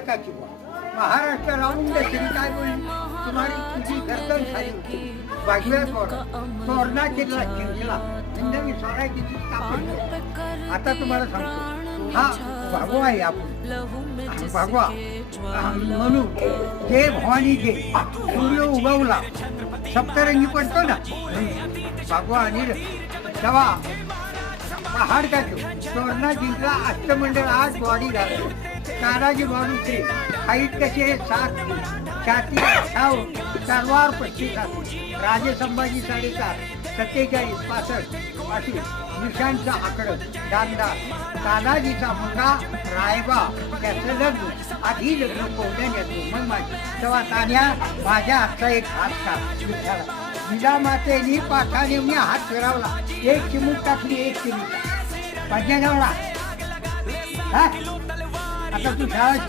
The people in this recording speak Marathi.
महाडकाची बुवा महाराष्ट्र राहून देखील काय बोलली तुम्हाला तुझी गर्दन झाली होती बाजूला तोरणा केला जिंकला मी सोडायची तापड आता तुम्हाला सांगतो हा भगवा आहे आपण भगवा म्हणून जे भवानी जे सूर्य उगवला सप्तरंगी पडतो ना भगवा आणि तेव्हा पहाड का तोरणा जिंकला अष्टमंडळ 8 बॉडी घालतो तानाजी बाबूचे हाईट कशी आहे 7 छाती 58 तलवार 25 राजे संभाजी 7.5 47 65 अशी निशांचा आकडं दांडा तानाजीचा मुलगा रायबा त्याचं लग्न आधी लग्न कोंड्यान येतो मग माझी तेव्हा तान्या माझ्या हातचा एक हात का विजा मातेनी पाठाने मी हात फिरवला एक चिमूट टाकली एक चिमूट पाहिजे आता तू शाळा